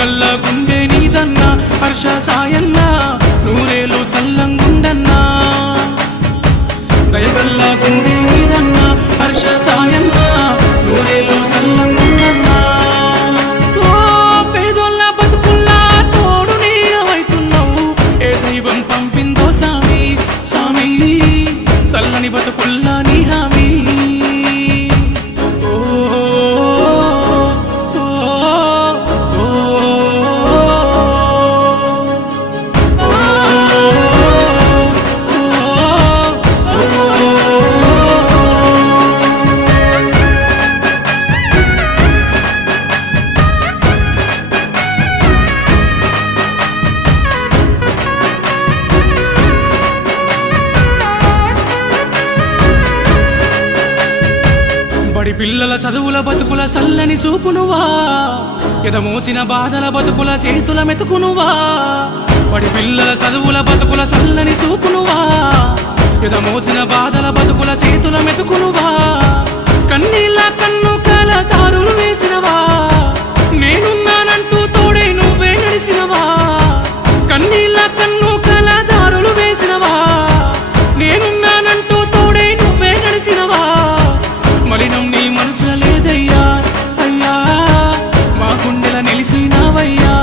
దయగల్ల గుండె నీదన్నా హర్ష సాయన్న నూరేలు సల్లంగుండన్నా దయగల్ల గుండె నీదన్నా హర్ష సాయన్న నూరేలు సల్లంగుండన్నా ఓ పేదోళ్ళ బతుకుల్లా తోడు నీడవైతున్నావు ఏ దైవం పంపిందో సామి సామి సల్లని బతుకుల్లా నీ హామీ బడి పిల్లల చదువుల బతుకుల సల్లని చూపునువా ఎదమోసిన బాధల బతుకుల చేతుల మెతుకునువా బడి పిల్లల చదువుల బతుకుల సల్లని చూపునువా ఎదమోసిన బాధల బతుకుల చేతుల మెతుకునువా కన్నీళ్ళ కన్ను కాల తారులు వేసినవా నేనున్నానంటూ తోడే నువ్వే నడిసినవా కన్నీళ్ళ కన్ను కాల దారులు వేసినవా నేనున్నానంటూ తోడే నువ్వే నడిసినవా మలినం నీ మనసుల లేదయ్యా అయ్యా మా గుండెల నిలిసినావయ్యా